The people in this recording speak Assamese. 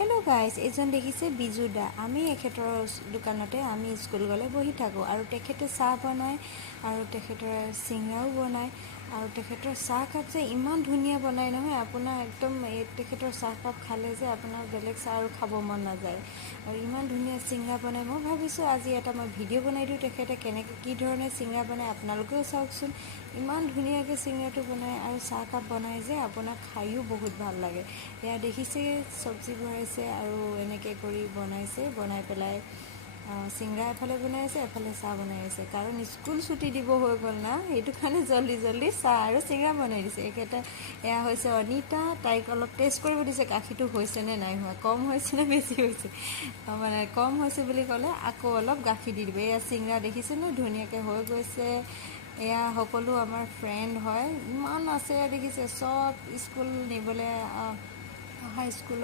হেল্ল' গাইজ, এইজন দেখিছে বিজু দা। আমি এখেতৰ দোকানতে আমি স্কুল গ'লে বহি থাকোঁ আৰু তেখেতে চাহ বনায় আৰু তেখেতৰ চিঙৰাও বনায় আৰু তেখেতৰ চাহকাপ যে ইমান ধুনীয়া বনায় নহয়, আপোনাৰ একদম তেখেতৰ চাহকাপ খালে যে আপোনাৰ বেলেগ চাহ আৰু খাব মন নাযায় আৰু ইমান ধুনীয়া চিঙৰা বনায়। মই ভাবিছোঁ আজি এটা মই ভিডিঅ' বনাই দিওঁ, তেখেতে কেনেকৈ কি ধৰণে চিঙৰা বনায় আপোনালোকেও চাওকচোন। ইমান ধুনীয়াকৈ চিঙৰাটো বনায় আৰু চাহকাপ বনায় যে আপোনাক খায়ো বহুত ভাল লাগে। এয়া দেখিছে চব্জি বনাইছে আৰু এনেকৈ কৰি বনাইছে, বনাই পেলাই চিঙৰা এফালে বনাই আছে, এফালে চাহ বনাই আছে। কাৰণ স্কুল ছুটি দিব হৈ গ'ল না, সেইটো কাৰণে জল্দি জল্দি চাহ আৰু চিঙৰা বনাই দিছে। এয়া হৈছে অনিতা, তাইক অলপ টেষ্ট কৰিব দিছে গাখীৰটো হৈছেনে নাই হোৱা, কম হৈছে নে বেছি হৈছে। মানে কম হৈছে বুলি ক'লে আকৌ অলপ গাখীৰ দি দিব। এয়া চিঙৰা দেখিছেনে ধুনীয়াকৈ হৈ গৈছে। এয়া সকলো আমাৰ ফ্ৰেণ্ড হয়, ইমান আছে দেখিছে, চব স্কুল নিবলৈ অহা স্কুলত